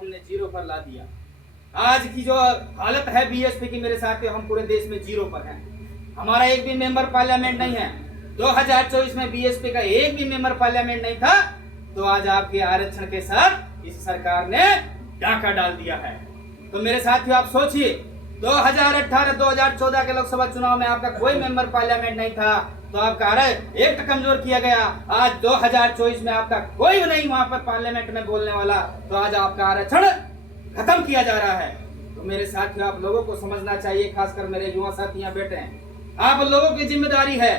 हमने जीरो पर ला दिया। आज की जो हालत है बीएसपी की मेरे साथियों, हम पूरे देश में जीरो पर हैं। हमारा एक भी मेंबर पार्लियामेंट नहीं है। 2024 में बीएसपी का एक भी मेंबर पार्लियामेंट नहीं था, तो आज आपके आरक्षण के साथ इस सरकार ने डाका डाल दिया है। तो मेरे साथियों आप सोचिए, 2018-2014 के लोकसभा चुनाव में आपका कोई मेंबर पार्लियामेंट नहीं था, तो आपका एक्ट कमजोर किया गया। आज 2024 में आपका कोई नहीं वहां पर पार्लियामेंट में बोलने वाला, तो आज आपका आरक्षण खत्म किया जा रहा है। तो मेरे साथियों आप लोगों को समझना चाहिए, खासकर मेरे युवा साथी यहाँ बैठे हैं, आप लोगों की जिम्मेदारी है।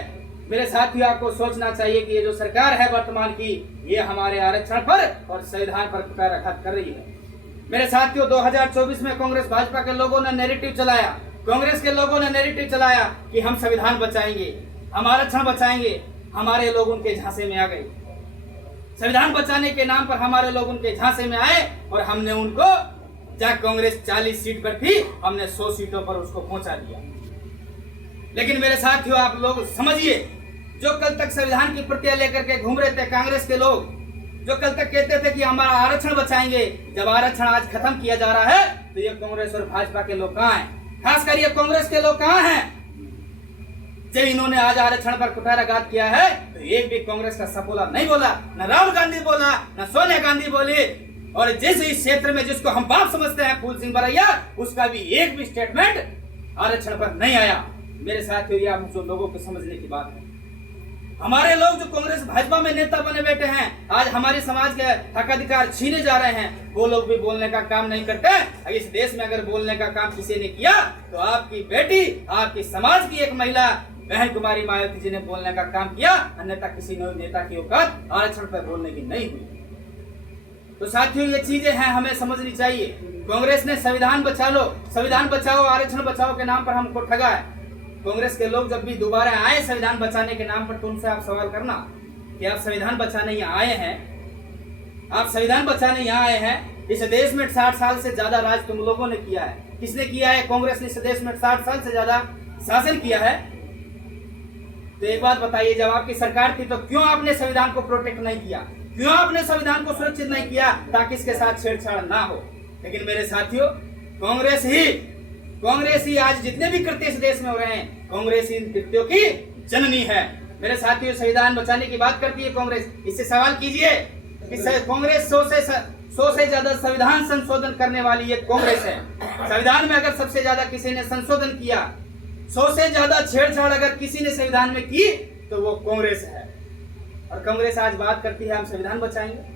मेरे साथियों आपको सोचना चाहिए कि ये जो सरकार है वर्तमान की, ये हमारे आरक्षण पर और संविधान पर कुठाराघात कर रही है। मेरे साथियों 2024 में कांग्रेस भाजपा के लोगों ने नैरेटिव चलाया, कांग्रेस के लोगों ने नैरेटिव चलाया कि हम संविधान बचाएंगे, हम आरक्षण बचाएंगे। हमारे लोग उनके झांसे में आ गए। संविधान बचाने के नाम पर हमारे लोग उनके झांसे में आए और हमने उनको, जहां कांग्रेस 40 सीट पर थी, हमने 100 सीटों पर उसको पहुंचा दिया। लेकिन मेरे साथियों आप लोग समझिए, जो कल तक संविधान की प्रतियां लेकर के घूम रहे थे कांग्रेस के लोग, जो कल तक कहते थे कि हमारा आरक्षण बचाएंगे, जब आरक्षण आज खत्म किया जा रहा है, तो ये कांग्रेस और भाजपा के लोग कहां हैं? खासकर ये कांग्रेस के लोग कहां हैं? जब इन्होंने आज आरक्षण पर कुठाराघात किया है, तो एक भी कांग्रेस का सपोला नहीं बोला, न राहुल गांधी बोला, न सोनिया गांधी बोली, और जिस इस क्षेत्र में जिसको हम बाप समझते हैं फूल सिंह बरैया, उसका भी एक भी स्टेटमेंट आरक्षण पर नहीं आया। मेरे साथियों ये हम जो लोगों को समझने की बात है। हमारे लोग जो कांग्रेस भाजपा में नेता बने बैठे हैं, आज हमारे समाज के हक अधिकार छीने जा रहे हैं, वो लोग भी बोलने का काम नहीं करते। इस देश में अगर बोलने का काम किसी ने किया, तो आपकी बेटी, आपकी समाज की एक महिला बहन कुमारी मायावती जी ने बोलने का काम किया, अन्यथा किसी नेता की औकात आरक्षण पर बोलने की नहीं हुई। तो साथियों ये चीजें हैं, हमें समझनी चाहिए। कांग्रेस ने संविधान बचा लो, संविधान बचाओ, आरक्षण बचाओ के नाम पर हमको ठगा है। कांग्रेस के लोग जब भी दोबारा आए संविधान बचाने के नाम पर, तो उनसे आप सवाल करना कि आप संविधान बचाने यहाँ आए हैं, आप संविधान बचाने यहाँ आए हैं। इस देश में 60 साल से ज्यादा राज तुम लोगों ने किया है। किसने किया है? कांग्रेस ने इस देश में 60 साल से ज्यादा शासन किया है। तो एक बात बताइए, जब आपकी सरकार थी तो क्यों आपने संविधान को प्रोटेक्ट नहीं किया? क्यों आपने संविधान को सुरक्षित नहीं किया ताकि इसके साथ छेड़छाड़ ना हो? लेकिन मेरे साथियों कांग्रेस ही आज जितने भी कृत्य इस देश में हो रहे हैं, कांग्रेस इन कृत्यों की जननी है। मेरे साथियों संविधान बचाने की बात करती है कांग्रेस, इससे सवाल कीजिए कि कांग्रेस 100 से ज्यादा संविधान संशोधन करने वाली ये कांग्रेस है। संविधान में अगर सबसे ज्यादा किसी ने संशोधन किया, 100 से ज्यादा छेड़छाड़ अगर किसी ने संविधान में की, तो वो कांग्रेस है। और कांग्रेस आज बात करती है हम संविधान बचाएंगे।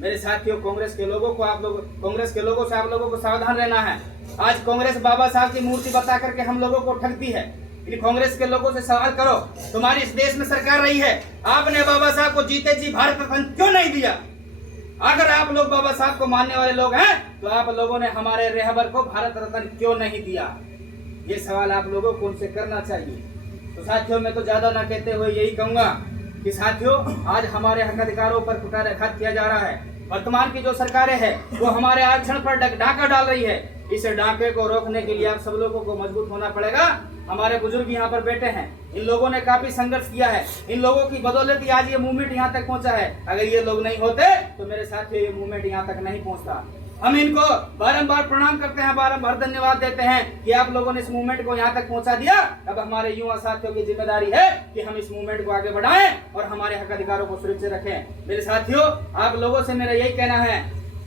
मेरे साथियों कांग्रेस के लोगों से आप लोगों को सावधान रहना है। आज कांग्रेस बाबा साहब की मूर्ति बता करके हम लोगों को ठगती है। इन कांग्रेस के लोगों से सवाल करो, तुम्हारी इस देश में सरकार रही है, आपने बाबा साहब को जीते जी भारत रत्न क्यों नहीं दिया? अगर आप लोग बाबा साहब को मानने वाले लोग हैं, तो आप लोगों ने हमारे रहबर को भारत रत्न क्यों नहीं दिया? ये सवाल आप लोगों को उनसे करना चाहिए। तो साथियों मैं तो ज्यादा ना कहते हुए यही कहूंगा कि साथियों आज हमारे हक अधिकारों पर कुठाराघात किया जा रहा है। वर्तमान की जो सरकारें हैं वो हमारे आरक्षण पर डाका डाल रही है। इस डाके को रोकने के लिए आप सब लोगों को मजबूत होना पड़ेगा। हमारे बुजुर्ग यहाँ पर बैठे हैं, इन लोगों ने काफी संघर्ष किया है, इन लोगों की बदौलत ही आज ये मूवमेंट यहाँ तक पहुँचा है। अगर ये लोग नहीं होते तो मेरे साथियों ये मूवमेंट यहाँ तक नहीं पहुँचता। हम इनको बारंबार प्रणाम करते हैं, बारंबार धन्यवाद देते हैं कि आप लोगों ने इस मूवमेंट को यहाँ तक पहुँचा दिया। अब हमारे युवा साथियों की जिम्मेदारी है कि हम इस मूवमेंट को आगे बढ़ाएं और हमारे हक अधिकारों को सुरक्षित रखें। मेरे साथियों आप लोगों से मेरा यही कहना है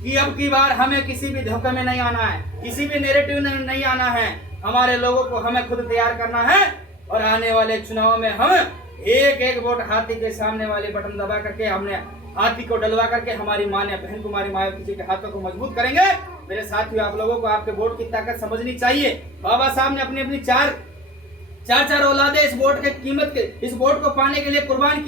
कि अब की बार हमें किसी भी धोखे में नहीं आना है, किसी भी नेरेटिव में नहीं आना है। हमारे लोगों को हमें खुद तैयार करना है और आने वाले चुनाव में हम एक एक वोट हाथी के सामने वाले बटन दबा करके हमने हाथी को डलवा करके हमारी मान्य बहन कुमारी मायावती जी के हाथों को मजबूत करेंगे। मेरे साथियों आप लोगों को आपके वोट की ताकत समझनी चाहिए। बाबा साहब ने अपनी चार औलादे इस वोट के कीमत के इस वोट को पाने के लिए कुर्बान की।